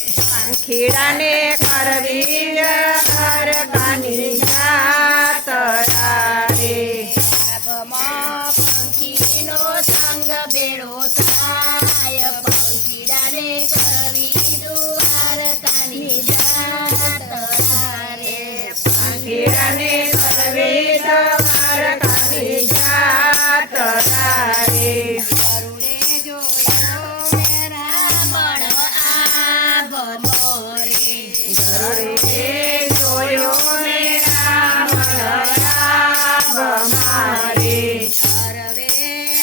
પાંખીડાને કરવી દ્વારકાની જાત્રા રે લાભમાં પંખીનો સંગ બેડો થાય પંખીડાને કરવી દ્વારકાની જાત્રા રે પાંખીડાને કરવી દ્વારકાની જાત્રા રે કરુણે જોયો રાવણ આભમો રે ગરુડે જોયો ને રામ મારે સર્વે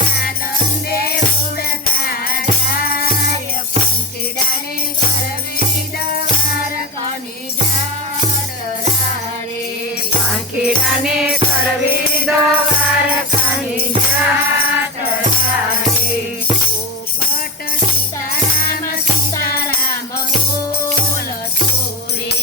આનંદે ઉડતા જાય પંખીડાને કરવી દ્વારકાની જાત્રા રે પાંખીડાને કરવી દ્વારકાની જાત્રા રે પોપટ સીતારામ સીતારામ બોલતો રે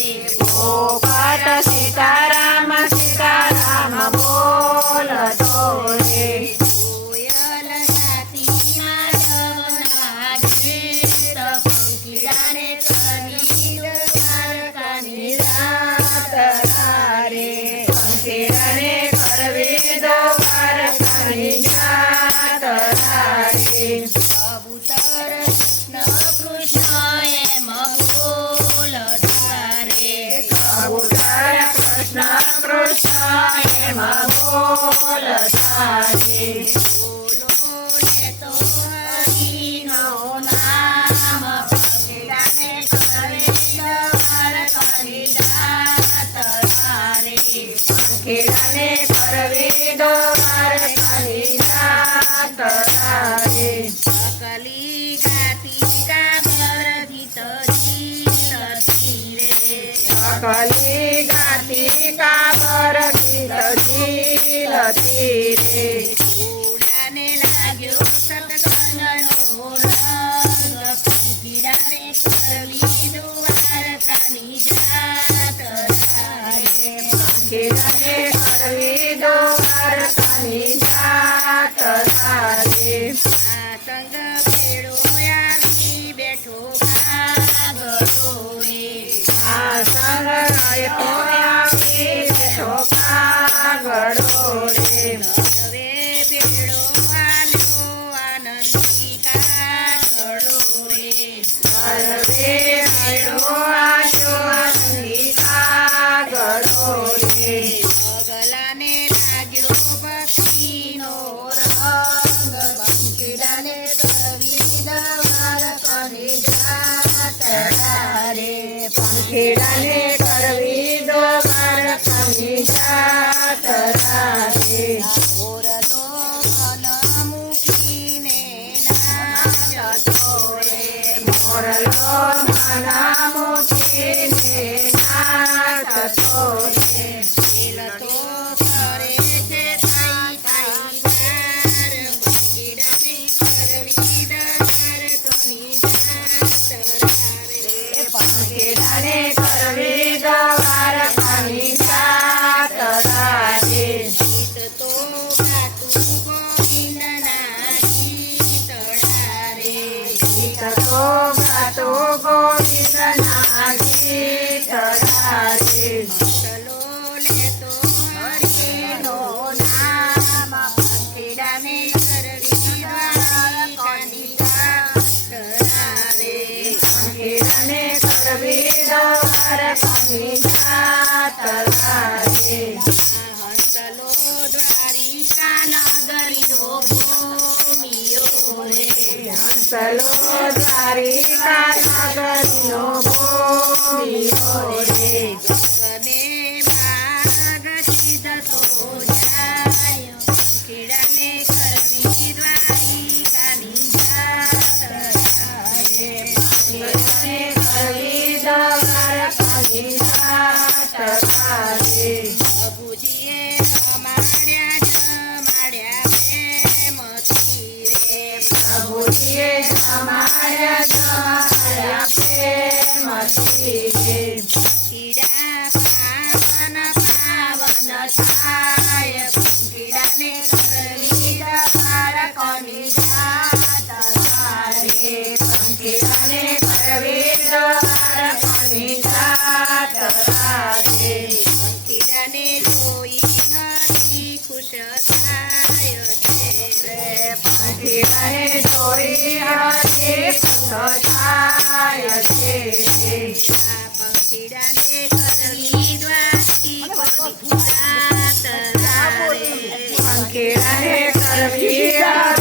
પોપટ સીતારામ સીતારામ બોલતો રે કોયલ જાતિમાં જવના ગીત પંખીડાને કરવી દ્વારકાની જાત્રા રે પાંખીડાને કરવી દ્વારકાની જાત્રા રે કબૂતર કૃષ્ણ એમ બોલતા રે કબૂતર કૃષ્ણ કૃષ્ણ એમ બોલતા રે બોલો ને તો હરિનો નામ પંખીડાને કરવી દ્વારકાની જાત્રા રે પાંખીડાને કરવી દ્વારકાની જાત્રા રે અકલી ગાતી કાબર ગીત ઝીલતી રે અકલી ગાતી કાબર ગીત ઝીલતી રે ઉડાને લાગ્યો સતસંગનો રંગ પંખીડાને કરવી દ્વારકાની જાત્રા રે પાંખીડાને કરવી દ્વારકાની જાત્રા રે સંગ પેડો આવી બેઠો કાગડો રે આ સંગ આવ્યો આવી બેઠો કાગડો રે હવે પેડો આલ્યો આનંદી કાગડો રે સર્વે આવ્યો આવ્યો આનંદી કાગડો રે અગલાને લાગ્યો ભક્તિનો રંગ પંખીડાને કરવી દ્વારકાની જાત્રા રે પાંખીડાને કરવી દ્વારકાની જાત્રા રે મોરનો મન મૂકીને નાચતો રે મોરલો માના મૂકીને નાચતો રે ખેલ તો કરે છે તાઈ તાઈ કાર પંખીડાને કરવી દ્વારકાની જાત્રા રે પાંખીડાને કરવી દ્વારકાની જાત્રા રે ગીત તો ગાતું ગોવિંદના ગીતડા રે ગીત તો ગાતો ગોવિંદના ગીતડા રે ચલો લેતો હરિનો નામ પંખીડાને કરવી દ્વારકાની જાત્રા રે પાંખીડાને કરવી દ્વારકાની જાત્રા રે હંસલો દ્વારિકા નગરીનો ભૂમિયો રે હંસલો દ્વારિકા નગરીનો ભૂમિયો રે ગમે માગ સિદ્ધ તો જાય પંખીડાને કરવી દ્વારિકાની જાત્રા રે પાંખીડાને કરવી દ્વારકાની જાત્રા રે પ્રભુજીએ રમાડ્યા પ્રેમથી રે પ્રભુજીએ જમાડ્યા પ્રેમથી રે પંખીડા પાવન પાવન થાય પંખીડાને કરવી દ્વારકાની જાત્રા રે પાંખીડાને થાય છે પંખીડાને જોઈ હજી ખુશ થાય છે આ પંખીડાને ઘરની દ્વારથી કોની રાત રે પંખીડાને કરવી